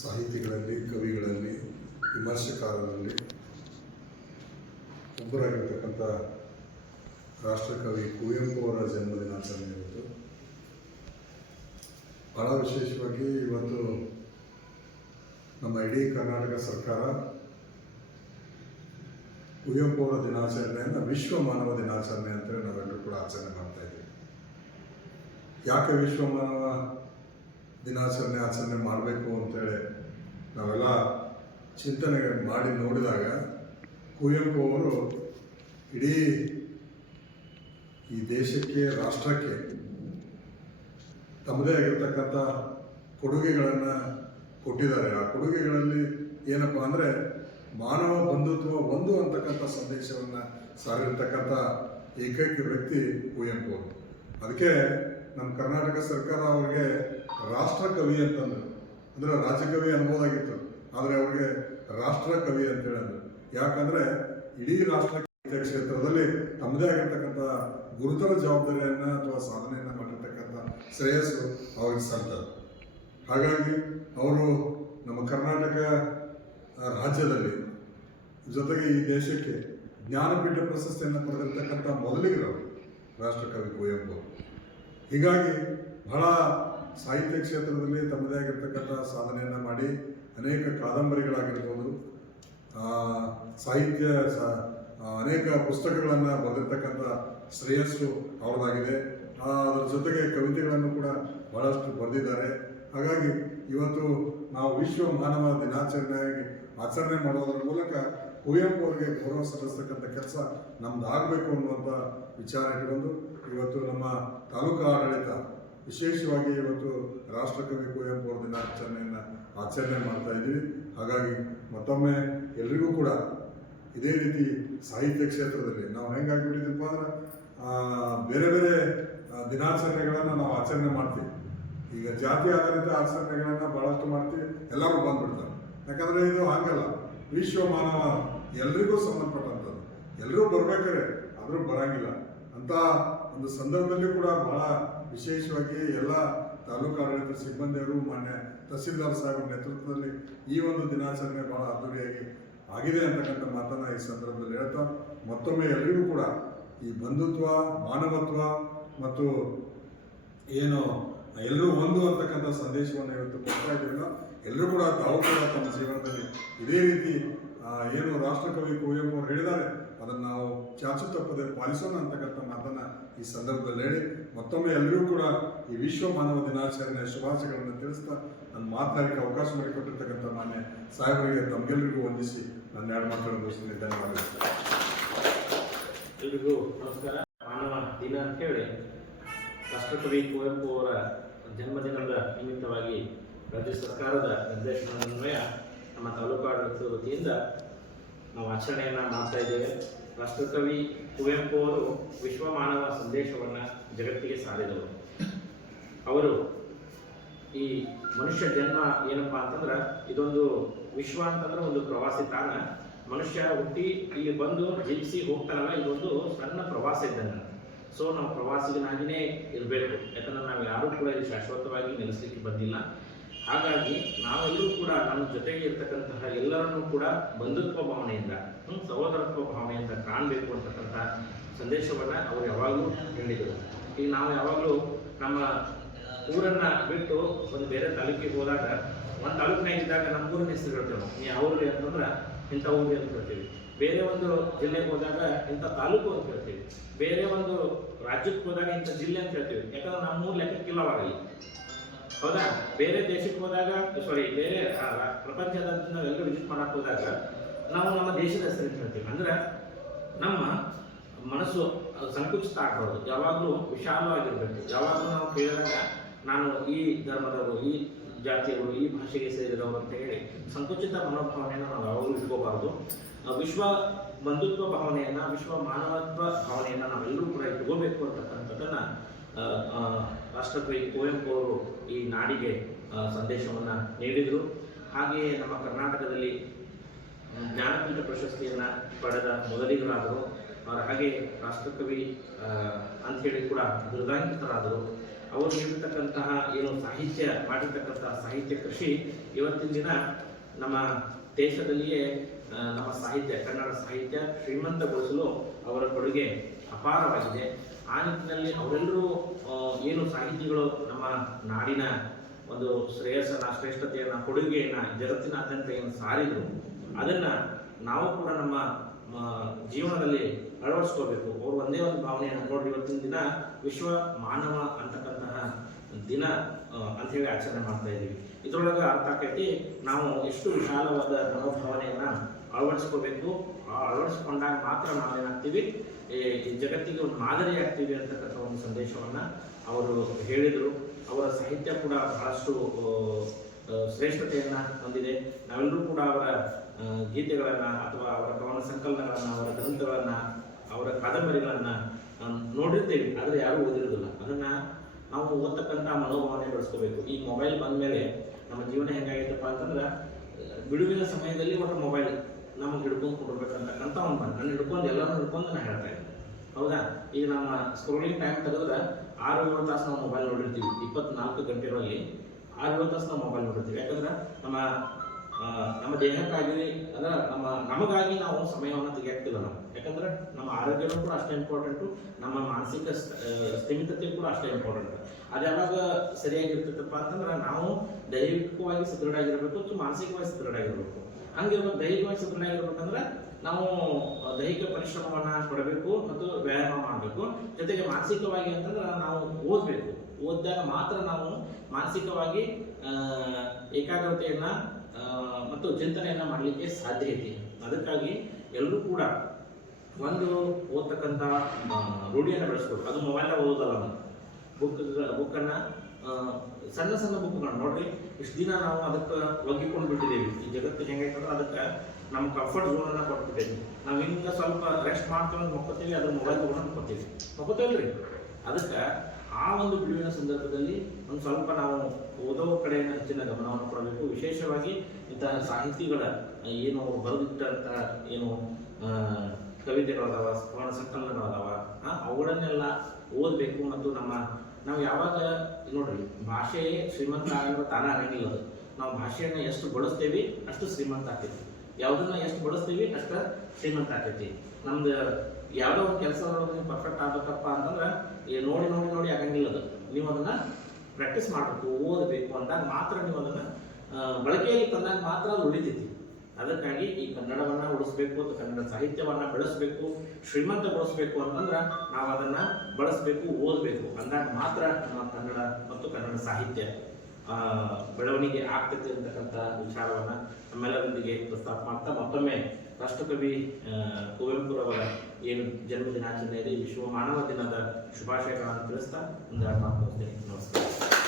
ಸಾಹಿತಿಗಳಲ್ಲಿ, ಕವಿಗಳಲ್ಲಿ ವಿಮರ್ಶಕಾರರಲ್ಲಿ ಒಬ್ಬರಾಗಿರ್ತಕ್ಕಂಥ ರಾಷ್ಟ್ರಕವಿ ಕುವೆಂಪು ಅವರ ಜನ್ಮದಿನಾಚರಣೆ ಇವತ್ತು ಭಾಳ ವಿಶೇಷವಾಗಿ ಇವತ್ತು ನಮ್ಮ ಇಡೀ ಕರ್ನಾಟಕ ಸರ್ಕಾರ ಕುವೆಂಪು ಅವರ ದಿನಾಚರಣೆಯನ್ನು ವಿಶ್ವ ಮಾನವ ದಿನಾಚರಣೆ ಅಂತೇಳಿ ನಾವೆಲ್ಲರೂ ಕೂಡ ಆಚರಣೆ ಮಾಡ್ತಾ ಇದ್ದೀವಿ. ಯಾಕೆ ವಿಶ್ವ ಮಾನವ ದಿನಾಚರಣೆ ಆಚರಣೆ ಮಾಡಬೇಕು ಅಂತೇಳಿ ನಾವೆಲ್ಲ ಚಿಂತನೆ ಮಾಡಿ ನೋಡಿದಾಗ ಕುವೆಂಪು ಅವರು ಇಡೀ ಈ ದೇಶಕ್ಕೆ, ರಾಷ್ಟ್ರಕ್ಕೆ ತಮ್ಮದೇ ಆಗಿರ್ತಕ್ಕಂಥ ಕೊಡುಗೆಗಳನ್ನು ಕೊಟ್ಟಿದ್ದಾರೆ. ಆ ಕೊಡುಗೆಗಳಲ್ಲಿ ಏನಪ್ಪ ಅಂದರೆ ಮಾನವ ಬಂಧುತ್ವ ಒಂದು ಅಂತಕ್ಕಂಥ ಸಂದೇಶವನ್ನು ಸಾರಿರ್ತಕ್ಕಂಥ ಏಕೈಕ ವ್ಯಕ್ತಿ ಕುವೆಂಪು ಅದಕ್ಕೆ ನಮ್ಮ ಕರ್ನಾಟಕ ಸರ್ಕಾರ ಅವ್ರಿಗೆ ರಾಷ್ಟ್ರ ಕವಿ ಅಂತಂದ್ರು. ಅಂದ್ರೆ ರಾಜಕವಿ ಅನ್ಬೋದಾಗಿತ್ತು. ಆದರೆ ಅವ್ರಿಗೆ ರಾಷ್ಟ್ರ ಕವಿ ಅಂತ ಅಂದ್ರು ಯಾಕಂದ್ರೆ ಇಡೀ ರಾಷ್ಟ್ರ ಕ್ಷೇತ್ರದಲ್ಲಿ ತಮ್ಮದೇ ಆಗಿರ್ತಕ್ಕಂಥ ಗುರುತರ ಜವಾಬ್ದಾರಿಯನ್ನ ಅಥವಾ ಸಾಧನೆಯನ್ನ ಮಾಡಿರ್ತಕ್ಕಂಥ ಶ್ರೇಯಸ್ಸು ಅವ್ರಿಗೆ ಸಂತ ಹಾಗಾಗಿ ಅವರು ನಮ್ಮ ಕರ್ನಾಟಕ ರಾಜ್ಯದಲ್ಲಿ ಜೊತೆಗೆ ಈ ದೇಶಕ್ಕೆ ಜ್ಞಾನಪೀಠ ಪ್ರಶಸ್ತಿಯನ್ನು ಪಡೆದಿರ್ತಕ್ಕಂಥ ಮೊದಲಿಗರು ರಾಷ್ಟ್ರಕವಿ ಕುವೆಂಪು. ಹೀಗಾಗಿ ಬಹಳ ಸಾಹಿತ್ಯ ಕ್ಷೇತ್ರದಲ್ಲಿ ತಮ್ಮದೇ ಆಗಿರ್ತಕ್ಕಂಥ ಸಾಧನೆಯನ್ನು ಮಾಡಿ ಅನೇಕ ಕಾದಂಬರಿಗಳಾಗಿರ್ಬೋದು ಸಾಹಿತ್ಯ ಅನೇಕ ಪುಸ್ತಕಗಳನ್ನು ಬರೆದಿರ್ತಕ್ಕಂಥ ಶ್ರೇಯಸ್ಸು ಅವ್ರದ್ದಾಗಿದೆ ಅದರ ಜೊತೆಗೆ ಕವಿತೆಗಳನ್ನು ಕೂಡ ಬಹಳಷ್ಟು ಬರೆದಿದ್ದಾರೆ. ಹಾಗಾಗಿ ಇವತ್ತು ನಾವು ವಿಶ್ವ ಮಾನವ ದಿನಾಚರಣೆಯಾಗಿ ಆಚರಣೆ ಮಾಡೋದರ ಮೂಲಕ ಕುವೆಂಪು ಅವರಿಗೆ ಗೌರವ ಸಲ್ಲಿಸ್ತಕ್ಕಂಥ ಕೆಲಸ ನಮ್ದು ಆಗಬೇಕು ಅನ್ನುವಂಥ ವಿಚಾರ ಇಟ್ಕೊಂಡು ಇವತ್ತು ನಮ್ಮ ತಾಲೂಕು ಆಡಳಿತ ವಿಶೇಷವಾಗಿ ಇವತ್ತು ರಾಷ್ಟ್ರಕವಿ ಕುವೆಂಪು ಅವರ ದಿನಾಚರಣೆಯನ್ನು ಆಚರಣೆ ಮಾಡ್ತಾ ಇದ್ದೀವಿ. ಹಾಗಾಗಿ ಮತ್ತೊಮ್ಮೆ ಎಲ್ರಿಗೂ ಕೂಡ ಇದೇ ರೀತಿ ಸಾಹಿತ್ಯ ಕ್ಷೇತ್ರದಲ್ಲಿ ನಾವು ಹೆಂಗಾಗಿಬಿಟ್ಟಿದ್ದೀವಪ್ಪ ಅಂದ್ರೆ ಬೇರೆ ಬೇರೆ ದಿನಾಚರಣೆಗಳನ್ನು ನಾವು ಆಚರಣೆ ಮಾಡ್ತೀವಿ. ಈಗ ಜಾತಿ ಆಧಾರಿತ ಆಚರಣೆಗಳನ್ನು ಭಾಳಷ್ಟು ಮಾಡ್ತೀವಿ. ಎಲ್ಲರೂ ಬಂದ್ಬಿಡ್ತಾರೆ. ಯಾಕಂದರೆ ಇದು ಹಾಗಲ್ಲ. ವಿಶ್ವ ಮಾನವ ಎಲ್ರಿಗೂ ಸಂಬಂಧಪಟ್ಟಂಥದ್ದು ಎಲ್ಲರೂ ಬರ್ಬೇಕಾರೆ, ಆದರೂ ಬರಂಗಿಲ್ಲ. ಅಂತ ಒಂದು ಸಂದರ್ಭದಲ್ಲಿ ಕೂಡ ಬಹಳ ವಿಶೇಷವಾಗಿ ಎಲ್ಲ ತಾಲೂಕು ಆಡಳಿತ ಸಿಬ್ಬಂದಿಯವರು ಮಾನ್ಯ ತಹಸೀಲ್ದಾರ್ ಸಾಹೇಬರ ನೇತೃತ್ವದಲ್ಲಿ ಈ ಒಂದು ದಿನಾಚರಣೆ ಬಹಳ ಅದ್ದೂರಿಯಾಗಿ ಆಗಿದೆ ಅಂತಕ್ಕಂಥ ಮಾತನ್ನ ಈ ಸಂದರ್ಭದಲ್ಲಿ ಹೇಳ್ತಾ, ಮತ್ತೊಮ್ಮೆ ಎಲ್ಲರಿಗೂ ಕೂಡ ಈ ಬಂಧುತ್ವ, ಮಾನವತ್ವ ಮತ್ತು ಏನು ಎಲ್ಲರೂ ಒಂದು ಅಂತಕ್ಕಂಥ ಸಂದೇಶವನ್ನು ಇವತ್ತು ಕೊಡ್ತಾ ಇದ್ದೀವಿ ಎಲ್ಲರೂ ಕೂಡ ತಾವು ಕೂಡ ತಮ್ಮ ಜೀವನದಲ್ಲಿ ಇದೇ ರೀತಿ ಏನು ರಾಷ್ಟ್ರಕವಿ ಕುವೆಂಪು ಅವರು ಹೇಳಿದ್ದಾರೆ, ಅದನ್ನು ನಾವು ಚಾಚು ತಪ್ಪದೆ ಪಾಲಿಸೋಣ ಅಂತಕ್ಕಂಥ ಮಾತನ್ನು ಈ ಸಂದರ್ಭದಲ್ಲಿ ಹೇಳಿ, ಮತ್ತೊಮ್ಮೆ ಎಲ್ಲರೂ ಕೂಡ ಈ ವಿಶ್ವ ಮಾನವ ದಿನಾಚರಣೆಯ ಶುಭಾಶಯಗಳನ್ನು ತಿಳಿಸ್ತಾ ನನ್ನ ಮಾತನಾಡಲಿಕ್ಕೆ ಅವಕಾಶ ಮಾಡಿಕೊಟ್ಟಿರ್ತಕ್ಕಂಥ ಮಾನ್ಯ ಸಾಹೇಬರಿಗೆ ತಮಗೆಲ್ಲರಿಗೂ ವಂದಿಸಿ ನನ್ನ ಎರಡು ಮಾತುಗಳನ್ನು ಮುಗಿಸ್ತೀನಿ. ಧನ್ಯವಾದಗಳು. ಎಲ್ರಿಗೂ ನಮಸ್ಕಾರ. ಮಾನವ ದಿನ ಅಂತ ಹೇಳಿ, ರಾಷ್ಟ್ರಕವಿ ಕುವೆಂಪು ಅವರ ಜನ್ಮದಿನದ ನಿಮಿತ್ತವಾಗಿ ರಾಜ್ಯ ಸರ್ಕಾರದ ನಿರ್ದೇಶನದನ್ವಯ ನಮ್ಮ ತಾಲೂಕು ಆಡಳಿತದ ವತಿಯಿಂದ ನಾವು ಆಚರಣೆಯನ್ನು ಮಾಡ್ತಾ ಇದ್ದೇವೆ. ರಾಷ್ಟ್ರಕವಿ ಕುವೆಂಪು ಅವರು ವಿಶ್ವ ಮಾನವ ಸಂದೇಶವನ್ನು ಜಗತ್ತಿಗೆ ಸಾರಿದವರು. ಅವರು ಈ ಮನುಷ್ಯ ಜನ್ಮ ಏನಪ್ಪ ಅಂತಂದ್ರೆ ಇದೊಂದು ವಿಶ್ವ ಅಂತಂದ್ರೆ ಒಂದು ಪ್ರವಾಸಿ ತಾಣ. ಮನುಷ್ಯ ಹುಟ್ಟಿ ಇಲ್ಲಿ ಬಂದು ಜೀವಿಸಿ ಹೋಗ್ತಾನಲ್ಲ, ಇದೊಂದು ಸಣ್ಣ ಪ್ರವಾಸ ಇದ್ದಂಗೆ. ಸೊ ನಾವು ಪ್ರವಾಸಿಗನಾಗಿನೇ ಇರಬೇಕು. ಯಾಕಂದ್ರೆ ನಾವು ಯಾರೂ ಕೂಡ ಇಲ್ಲಿ ಶಾಶ್ವತವಾಗಿ ನೆಲೆಸಲಿಕ್ಕೆ ಬಂದಿಲ್ಲ. ಹಾಗಾಗಿ ನಾವೆಲ್ಲರೂ ಕೂಡ ನಮ್ಮ ಜೊತೆಗೆ ಇರ್ತಕ್ಕಂತಹ ಎಲ್ಲರನ್ನೂ ಕೂಡ ಬಂಧುತ್ವ ಭಾವನೆಯಿಂದ ಸಹೋದರತ್ವ ಭಾವನೆಯಿಂದ ಕಾಣಬೇಕು ಅಂತಕ್ಕಂಥ ಸಂದೇಶವನ್ನ ಅವರು ಯಾವಾಗಲೂ ನೀಡಿದರು ಈಗ ನಾವು ಯಾವಾಗಲೂ ನಮ್ಮ ಊರನ್ನ ಬಿಟ್ಟು ಒಂದು ಬೇರೆ ತಾಲೂಕಿಗೆ ಹೋದಾಗ, ಒಂದು ತಾಲೂಕಿನಾಗ ಇದ್ದಾಗ ನಮ್ಮ ಹೆಸರು ಹೇಳ್ತೇವೆ. ನೀ ಯಾವ ಅಂತಂದ್ರೆ ಇಂಥ ಊರಿಗೆ ಅಂತ ಹೇಳ್ತೀವಿ. ಬೇರೆ ಒಂದು ಜಿಲ್ಲೆಗೆ ಹೋದಾಗ ಇಂಥ ತಾಲೂಕು ಅಂತ ಹೇಳ್ತೀವಿ. ಬೇರೆ ಒಂದು ರಾಜ್ಯಕ್ಕೆ ಹೋದಾಗ ಇಂಥ ಜಿಲ್ಲೆ ಅಂತ ಹೇಳ್ತೀವಿ. ಯಾಕಂದ್ರೆ ನಮ್ಮ ಊರು ಲೆಕ್ಕಕ್ಕಿಲ್ಲವಾಗಲಿ ಹೌದಾ? ಬೇರೆ ದೇಶಕ್ಕೆ ಹೋದಾಗ ಸಾರಿ ಬೇರೆ ಪ್ರಪಂಚದಾದ್ಯಂತ ನಾವೆಲ್ಲರೂ ವಿಸಿಟ್ ಮಾಡಕ್ ಹೋದಾಗ, ನಾವು ನಮ್ಮ ದೇಶದ ಹೆಸರು ಹೇಳ್ತೀವಿ? ಅಂದ್ರೆ ನಮ್ಮ ಮನಸ್ಸು ಸಂಕುಚಿತ ಆಗಬಾರ್ದು. ಯಾವಾಗಲೂ ವಿಶಾಲವಾಗಿರ್ಬೇಕು. ಯಾವಾಗಲೂ ನಾವು ಕೇಳಿದಾಗ, ನಾನು ಈ ಧರ್ಮದವರು, ಈ ಜಾತಿಯವರು, ಈ ಭಾಷೆಗೆ ಸೇರಿದವರು ಅಂತ ಹೇಳಿ ಸಂಕುಚಿತ ಮನೋಭಾವನೆಯನ್ನು ನಾವು ಯಾವಾಗಲೂ ಇಟ್ಕೋಬಾರ್ದು. ವಿಶ್ವ ಬಂಧುತ್ವ ಭಾವನೆಯನ್ನ, ವಿಶ್ವ ಮಾನವತ್ವ ಭಾವನೆಯನ್ನ ನಾವೆಲ್ಲರೂ ಕೂಡ ಇಟ್ಕೋಬೇಕು ಅಂತಕ್ಕಂಥದ್ದನ್ನ ರಾಷ್ಟ್ರಕವಿ ಕುವೆಂಪು ಅವರು ಈ ನಾಡಿಗೆ ಸಂದೇಶವನ್ನು ನೀಡಿದರು. ಹಾಗೆಯೇ ನಮ್ಮ ಕರ್ನಾಟಕದಲ್ಲಿ ಜ್ಞಾನಪೀಠ ಪ್ರಶಸ್ತಿಯನ್ನು ಪಡೆದ ಮೊದಲಿಗರಾದರು. ಅವರ ಹಾಗೆ ರಾಷ್ಟ್ರಕವಿ ಅಂಥೇಳಿ ಕೂಡ ಬಿರುದಾಂಕಿತರಾದರು ಅವರು ನೀಡಿರ್ತಕ್ಕಂತಹ ಏನು ಸಾಹಿತ್ಯ, ಮಾಡಿರ್ತಕ್ಕಂತಹ ಸಾಹಿತ್ಯ ಕೃಷಿ, ಇವತ್ತಿನ ದಿನ ನಮ್ಮ ದೇಶದಲ್ಲಿಯೇ ನಮ್ಮ ಸಾಹಿತ್ಯ, ಕನ್ನಡ ಸಾಹಿತ್ಯ ಶ್ರೀಮಂತಗೊಳಿಸಲು ಅವರ ಕೊಡುಗೆ ಅಪಾರವಾಗಿದೆ. ಆ ನಿಟ್ಟಿನಲ್ಲಿ ಅವರೆಲ್ಲರೂ ಏನು ಸಾಹಿತಿಗಳು ನಮ್ಮ ನಾಡಿನ ಒಂದು ಶ್ರೇಯಸ್ಸನ್ನ, ಶ್ರೇಷ್ಠತೆಯನ್ನ, ಕೊಡುಗೆಯನ್ನ, ಜಗತ್ತಿನಾದ್ಯಂತ ಏನು ಸಾರಿದ್ರು, ಅದನ್ನ ನಾವು ಕೂಡ ನಮ್ಮ ಜೀವನದಲ್ಲಿ ಅಳವಡಿಸ್ಕೋಬೇಕು ಅವ್ರು ಒಂದೇ ಒಂದು ಭಾವನೆಯನ್ನು ನೋಡಿ ಇವತ್ತಿನ ದಿನ, ವಿಶ್ವ ಮಾನವ ಅಂತಕ್ಕಂತಹ ದಿನ ಅಂಥೇಳಿ ಆಚರಣೆ ಮಾಡ್ತಾ ಇದ್ದೀವಿ. ಇದರೊಳಗೆ ಅರ್ಥ ಆಕೈತಿ, ನಾವು ಎಷ್ಟು ವಿಶಾಲವಾದ ಮನೋಭಾವನೆಯನ್ನ ಅಳವಡಿಸ್ಕೋಬೇಕು ಅಳವಡಿಸ್ಕೊಂಡಾಗ ಮಾತ್ರ ನಾವೇನಾಗ್ತೀವಿ ಈ ಜಗತ್ತಿಗೆ ಒಂದು ಮಾದರಿ ಆಗ್ತೀವಿ ಅಂತಕ್ಕಂಥ ಒಂದು ಸಂದೇಶವನ್ನ ಅವರು ಹೇಳಿದರು. ಅವರ ಸಾಹಿತ್ಯ ಕೂಡ ಬಹಳಷ್ಟು ಶ್ರೇಷ್ಠತೆಯನ್ನ ಹೊಂದಿದೆ. ನಾವೆಲ್ಲರೂ ಕೂಡ ಅವರ ಗೀತೆಗಳನ್ನು ಅಥವಾ ಅವರ ಕವನ ಸಂಕಲನಗಳನ್ನ, ಅವರ ಗ್ರಂಥಗಳನ್ನ, ಅವರ ಕಾದಂಬರಿಗಳನ್ನ ನೋಡಿರ್ತೇವೆ, ಆದರೆ ಯಾರೂ ಓದಿರೋದಿಲ್ಲ. ಅದನ್ನ ನಾವು ಓದ್ತಕ್ಕಂಥ ಮನೋಭಾವನೆ ಬೆಳೆಸ್ಕೋಬೇಕು. ಈ ಮೊಬೈಲ್ ಬಂದ್ಮೇಲೆ ನಮ್ಮ ಜೀವನ ಹೆಂಗಾಗೈತಪ್ಪ ಅಂತಂದ್ರೆ, ಬಿಡುವಿನ ಸಮಯದಲ್ಲಿ ಒಟ್ಟು ಮೊಬೈಲ್ ನಮಗೆ ಹಿಡ್ಕೊಂಡು ಕೊಡ್ಬೇಕಂತಕ್ಕಂಥ ಒಂದು ಬಂದು ನಾನು ಹಿಡ್ಕೊಂಡು ಎಲ್ಲರೂ ಹಿಡ್ಕೊಂಡು ನಾನು ಹೇಳ್ತಾ ಇದ್ದೀನಿ. ಹೌದಾ? ಈಗ ನಮ್ಮ ಸ್ಕ್ರೋಲಿಂಗ್ ಟೈಮ್ ತೆಗೆದ್ರೆ ಆರು ಏಳು ತಾಸು ನಾವು ಮೊಬೈಲ್ ನೋಡಿರ್ತೀವಿ. ಇಪ್ಪತ್ನಾಲ್ಕು ಗಂಟೆಗಳಲ್ಲಿ ಆರು ಏಳು ತಾಸು ನಾವು ಮೊಬೈಲ್ ನೋಡಿರ್ತೀವಿ. ಯಾಕಂದ್ರೆ ನಮ್ಮ ನಮ್ಮ ದೇಹಕ್ಕಾಗಿ ಅಂದ್ರೆ ನಮ್ಮ, ನಮಗಾಗಿ ನಾವು ಸಮಯವನ್ನು ತೆಗೆಯಾಕ್ತಿಲ್ಲ ನಾವು. ಯಾಕಂದ್ರೆ ನಮ್ಮ ಆರೋಗ್ಯನೂ ಕೂಡ ಅಷ್ಟೇ ಇಂಪಾರ್ಟೆಂಟು ನಮ್ಮ ಮಾನಸಿಕ ಸ್ಥಿಮಿತತೆ ಕೂಡ ಅಷ್ಟೇ ಇಂಪಾರ್ಟೆಂಟ್ ಅದು ಯಾವಾಗ ಸರಿಯಾಗಿರ್ತೈತಪ್ಪ ಅಂತಂದ್ರೆ ನಾವು ದೈಹಿಕವಾಗಿ ಸದೃಢಾಗಿರ್ಬೇಕು ಮತ್ತು ಮಾನಸಿಕವಾಗಿ ಸದೃಢಾಗಿರ್ಬೇಕು. ಹಂಗಿರ್ಬೇಕು, ದೈಹಿಕವಾಗಿ ಸದೃಢಾಗಿರ್ಬೇಕಂದ್ರೆ ನಾವು ದೈಹಿಕ ಪರಿಶ್ರಮವನ್ನ ಕೊಡಬೇಕು ಮತ್ತು ವ್ಯಾಯಾಮ ಮಾಡಬೇಕು. ಜೊತೆಗೆ ಮಾನಸಿಕವಾಗಿ ಅಂತಂದ್ರೆ ನಾವು ಓದಬೇಕು. ಓದಿದಾಗ ಮಾತ್ರ ನಾವು ಮಾನಸಿಕವಾಗಿ ಏಕಾಗ್ರತೆಯನ್ನು ಮತ್ತು ಚಿಂತನೆಯನ್ನ ಮಾಡಲಿಕ್ಕೆ ಸಾಧ್ಯ ಐತಿ ಅದಕ್ಕಾಗಿ ಎಲ್ಲರೂ ಕೂಡ ಒಂದು ಓದ್ತಕ್ಕಂಥ ರೂಢಿಯನ್ನು ಬೆಳೆಸ್ಬೇಕು. ಅದು ಮೊಬೈಲ್ ಓದೋದಲ್ಲ ಬುಕ್ ಬುಕ್ಕನ್ನು ಸಣ್ಣ ಸಣ್ಣ ಬುಕ್ಗಳು ನೋಡ್ರಿ, ಇಷ್ಟು ದಿನ ನಾವು ಅದಕ್ಕೆ ಒಗ್ಗಿಕೊಂಡು ಬಿಟ್ಟಿದ್ದೀವಿ ಈ ಜಗತ್ತು ಹೆಂಗೈತಂದ್ರೆ ಅದಕ್ಕೆ ನಮ್ಮ ಕಂಫರ್ಟ್ ಝೋನನ್ನು ಕೊಟ್ಬಿಟ್ಟಿದ್ದೀವಿ ನಾವು ಹಿಂಗೆ ಸ್ವಲ್ಪ ರೆಸ್ಟ್ ಮಾಡ್ಕೊಂಡು ಮಕ್ಕೋತೀವಿ, ಅದ್ರ ಮೊಬೈಲ್ ತೊಗೊಂಡು ಕೊಡ್ತೀವಿ ಮಕ್ಕೋತೀವಲ್ರಿ? ಅದಕ್ಕೆ ಆ ಒಂದು ಬಿಡುವಿನ ಸಂದರ್ಭದಲ್ಲಿ ಒಂದು ಸ್ವಲ್ಪ ನಾವು ಓದೋ ಕಡೆ ಹೆಚ್ಚಿನ ಗಮನವನ್ನು ಕೊಡಬೇಕು. ವಿಶೇಷವಾಗಿ ಇಂತಹ ಸಾಹಿತಿಗಳ, ಏನು ಬರೆದಿಟ್ಟಂಥ ಏನು ಆ, ಕವಿತೆಗಳದಾವ ಕವನ ಸಂಕಲನಗಳದಾವ ಅದಾವ ಅವುಗಳನ್ನೆಲ್ಲ ಓದಬೇಕು ಮತ್ತು ನಮ್ಮ ನಾವು ಯಾವಾಗ ನೋಡ್ರಿ ಭಾಷೆ ಶ್ರೀಮಂತ ಆಗಿರೋ ತಾನ ಆಗಂಗಿಲ್ಲ ಅದು. ನಾವು ಭಾಷೆಯನ್ನ ಎಷ್ಟು ಬಳಸ್ತೀವಿ ಅಷ್ಟು ಶ್ರೀಮಂತ ಆಗ್ತೈತಿ. ಯಾವುದನ್ನ ಎಷ್ಟು ಬಳಸ್ತೀವಿ ಅಷ್ಟ ಶ್ರೀಮಂತ ಆಗ್ತೈತಿ. ನಮ್ದು ಯಾವುದೋ ಒಂದು ಕೆಲಸ ನೀವು ಪರ್ಫೆಕ್ಟ್ ಆಗ್ಬೇಕಪ್ಪ ಅಂತಂದ್ರೆ ಈ ನೋಡಿ ನೋಡಿ ನೋಡಿ ಆಗಂಗಿಲ್ಲ ಅದು. ನೀವು ಅದನ್ನ ಪ್ರಾಕ್ಟೀಸ್ ಮಾಡಬೇಕು ಓದಬೇಕು ಅಂದಾಗ ಮಾತ್ರ ನೀವು ಅದನ್ನ ಬಳಕೆಯಲ್ಲಿ ತಂದಾಗ ಮಾತ್ರ ಅದು ಉಳಿತೈತಿ. ಅದಕ್ಕಾಗಿ ಈ ಕನ್ನಡವನ್ನ ಉಳಿಸ್ಬೇಕು ಕನ್ನಡ ಸಾಹಿತ್ಯವನ್ನ ಬೆಳೆಸಬೇಕು, ಶ್ರೀಮಂತಗೊಳಿಸ್ಬೇಕು ಅಂತಂದ್ರ ನಾವು ಅದನ್ನ ಬಳಸಬೇಕು, ಓದಬೇಕು ಅಂದಾಗ ಮಾತ್ರ ನಮ್ಮ ಕನ್ನಡ ಮತ್ತು ಕನ್ನಡ ಸಾಹಿತ್ಯ ಬೆಳವಣಿಗೆ ಆಗ್ತೈತೆ ಅಂತಕ್ಕಂಥ ವಿಚಾರವನ್ನ ನಮ್ಮೆಲ್ಲರೊಂದಿಗೆ ಪ್ರಸ್ತಾಪ ಮಾಡ್ತಾ ಮತ್ತೊಮ್ಮೆ ರಾಷ್ಟ್ರಕವಿ ಕುವೆಂಪುರವರ ಏನು ಜನ್ಮ ದಿನಾಚರಣೆ ಇದೆ ವಿಶ್ವ ಮಾನವ ದಿನದ ಶುಭಾಶಯಗಳನ್ನು ತಿಳಿಸ್ತಾ ಒಂದು ಮಾತು. ನಮಸ್ಕಾರ